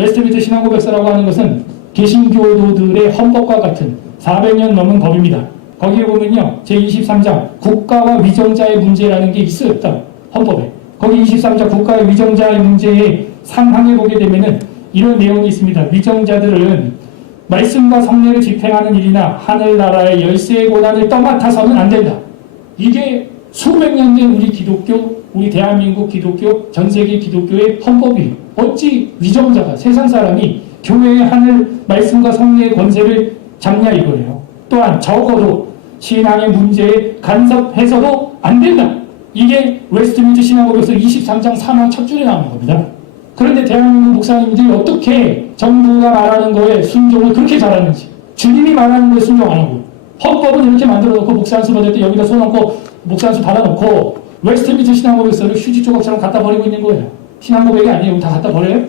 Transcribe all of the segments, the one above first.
웨스트민스터 신앙고백서라고 하는 것은 개신교도들의 헌법과 같은 400년 넘은 법입니다. 거기에 보면요, 제23장 국가와 위정자의 문제라는 게 있어요. 일단 헌법에. 거기 23장 국가와 위정자의 문제의 3항에 보게 되면은 이런 내용이 있습니다. 위정자들은 말씀과 성례를 집행하는 일이나 하늘나라의 열쇠의 고난을 떠맡아서는 안 된다. 이게 수백 년 된 우리 기독교, 우리 대한민국 기독교, 전 세계 기독교의 헌법이에요. 어찌 위정자가, 세상 사람이 교회의 하늘 말씀과 성례의 권세를 잡냐 이거예요. 또한 적어도 신앙의 문제에 간섭해서도 안 된다. 이게 웨스트민스터 신앙고백서 23장 3항 첫 줄에 나오는 겁니다. 그런데 대한민국 목사님들이 어떻게 정부가 말하는 거에 순종을 그렇게 잘하는지, 주님이 말하는 거에 순종 안 하고, 헌법은 이렇게 만들어 놓고 목사 한 수 받을 때 여기다 손 얹고 목사 한 수 받아놓고 웨스트민스터 신앙고백서를 휴지 조각처럼 갖다 버리고 있는 거예요. 신앙고백이 아니에요. 다 갖다 버려요?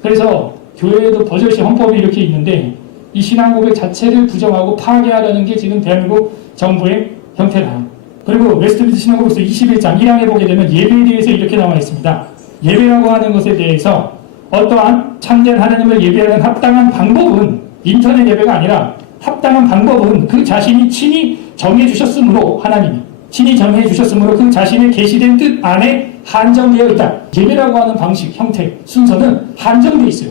그래서 교회에도 버젓이 헌법이 이렇게 있는데 이 신앙고백 자체를 부정하고 파괴하려는 게 지금 대한민국 정부의 형태다. 그리고 웨스트민스터 신앙고백서 21장 1항에 보게 되면 예배에 대해서 이렇게 나와 있습니다. 예배라고 하는 것에 대해서 어떠한 참된 하나님을 예배하는 합당한 방법은 인터넷 예배가 아니라 합당한 방법은 그 자신이 친히 정해주셨으므로 하나님이 친히 정해주셨으므로 그 자신의 계시된 뜻 안에 한정되어 있다. 예배라고 하는 방식, 형태, 순서는 한정되어 있어요.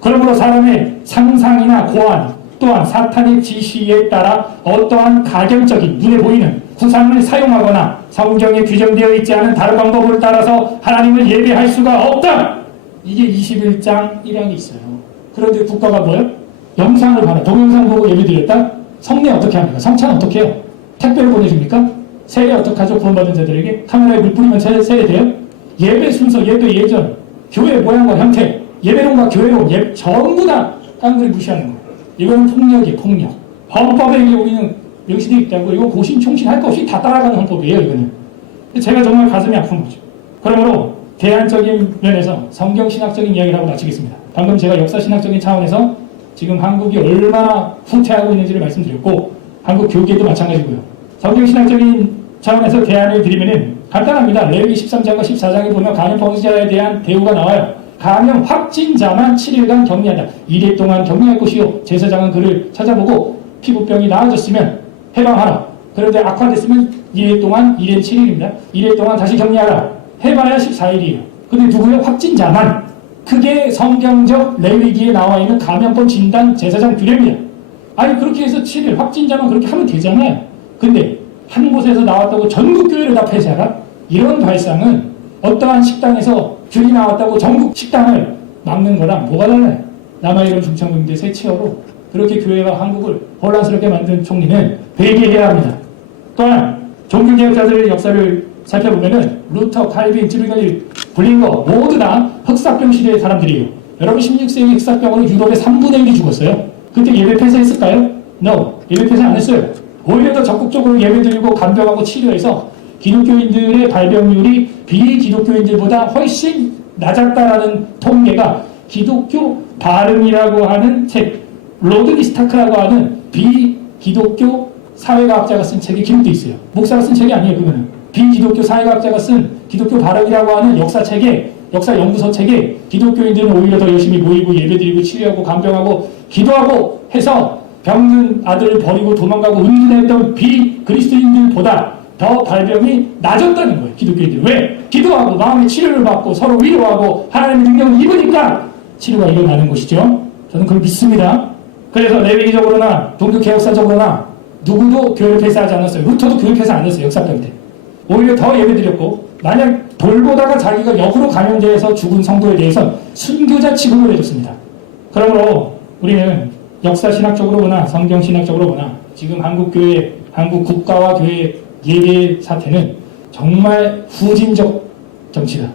그러므로 사람의 상상이나 고안 또한 사탄의 지시에 따라 어떠한 가결적인 눈에 보이는 구상을 사용하거나 성경에 규정되어 있지 않은 다른 방법을 따라서 하나님을 예배할 수가 없다. 이게 21장 1항이 있어요. 그런데 국가가 뭐예요? 영상을 봐라. 동영상 보고 예배드렸다? 성례 어떻게 합니까? 성찬 어떻게 해요? 택배를 보내줍니까? 세례 어떻게 하죠? 구원받은 자들에게? 카메라에 물 뿌리면 세례돼요? 예배 순서, 예배 예전, 교회 모양과 형태, 예배론과 교회론, 전부 다 깡그리 무시하는 거예요. 이거는 폭력이에요, 폭력. 헌법에 우리는 명시되어 있다고 이거 고심총심 할 것 없이 다 따라가는 헌법이에요, 이거는. 제가 정말 가슴이 아픈 거죠. 그러므로 대안적인 면에서 성경신학적인 이야기를 하고 마치겠습니다. 방금 제가 역사신학적인 차원에서 지금 한국이 얼마나 후퇴하고 있는지를 말씀드렸고 한국 교계도 마찬가지고요. 성경신학적인 차원에서 대안을 드리면은 간단합니다. 레위기 13장과 14장에 보면 감염 범죄자에 대한 대우가 나와요. 감염 확진자만 7일간 격리한다. 2일 동안 격리할 것이요. 제사장은 그를 찾아보고 피부병이 나아졌으면 해방하라. 그런데 악화됐으면 1일 동안 1일 7일입니다. 1일 동안 다시 격리하라. 해봐야 14일이에요. 근데 누구요? 확진자만. 그게 성경적 레위기에 나와 있는 감염병 진단 제사장 규례입니다. 아니 그렇게 해서 7일 확진자만 그렇게 하면 되잖아요. 근데 한 곳에서 나왔다고 전국 교회를 다 폐쇄하라? 이런 발상은 어떠한 식당에서 균이 나왔다고 전국 식당을 막는 거랑 뭐가 달라요? 남아이름 중천국대 새치어로 그렇게 교회와 한국을 혼란스럽게 만든 총리는 회개해야 합니다. 또한 종교개혁자들의 역사를 살펴보면은 루터, 칼빈, 찌르갈리, 블링거 모두 다 흑사병 시대의 사람들이에요. 여러분 16세기 흑사병으로 유럽의 3분의 1이 죽었어요. 그때 예배 폐쇄했을까요? No. 예배 폐쇄 안 했어요. 오히려 더 적극적으로 예배드리고 간병하고 치료해서 기독교인들의 발병률이 비기독교인들보다 훨씬 낮았다라는 통계가 기독교 발음이라고 하는 책, 로드니 스타크라고 하는 비기독교 사회과학자가 쓴 책에 기록되어 있어요. 목사가 쓴 책이 아니에요. 그거는 비기독교 사회과학자가 쓴 기독교 발음이라고 하는 역사책에 역사연구소 책에 기독교인들은 오히려 더 열심히 모이고 예배드리고 치료하고 간병하고 기도하고 해서 병든 아들을 버리고 도망가고 은둔했던 비그리스도인들보다 더 발병이 낮았다는 거예요. 기독교인들. 왜? 기도하고 마음의 치료를 받고 서로 위로하고 하나님의 능력을 입으니까 치료가 일어나는 것이죠. 저는 그걸 믿습니다. 그래서 레위기적으로나 종교개혁사적으로나 누구도 교회를 폐쇄하지 않았어요. 루터도 교회 폐쇄 안 했어요. 역사병 때. 오히려 더 예배드렸고 만약 돌보다가 자기가 역으로 감염돼서 죽은 성도에 대해서 순교자 취급을 해줬습니다. 그러므로 우리는 역사신학적으로 보나 성경신학적으로 보나 지금 한국교회, 한국 국가와 교회의 예배 사태는 정말 후진적 정치다.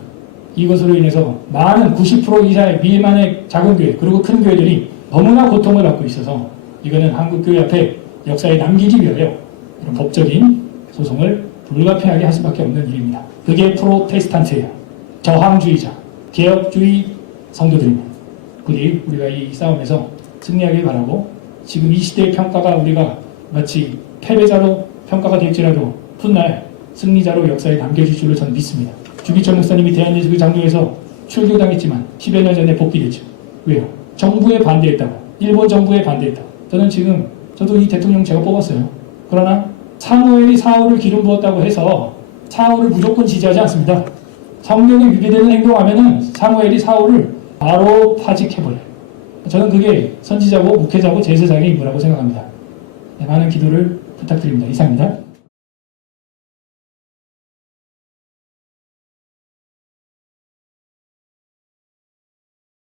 이것으로 인해서 많은 90% 이상의 미만의 작은 교회 그리고 큰 교회들이 너무나 고통을 받고 있어서 이거는 한국교회 앞에 역사에 남기기 위하여 이런 법적인 소송을 불가피하게 할 수밖에 없는 일입니다. 그게 프로테스탄트예요. 저항주의자, 개혁주의 성도들입니다. 부디 우리가 이 싸움에서 승리하길 바라고 지금 이 시대의 평가가 우리가 마치 패배자로 평가가 될지라도 훗날 승리자로 역사에 남겨질 줄을 저는 믿습니다. 주기철 목사님이 대한예수교 장로에서 출교당했지만 10여 년 전에 복귀됐죠. 왜요? 정부에 반대했다고. 일본 정부에 반대했다고. 저도 이 대통령 제가 뽑았어요. 그러나 사무엘이 사울을 기름 부었다고 해서 사울을 무조건 지지하지 않습니다. 성경에 위배되는 행동하면은 사무엘이 사울을 바로 파직해버려요. 저는 그게 선지자고 목회자고 제사장의 임무라고 생각합니다. 많은 기도를 부탁드립니다. 이상입니다.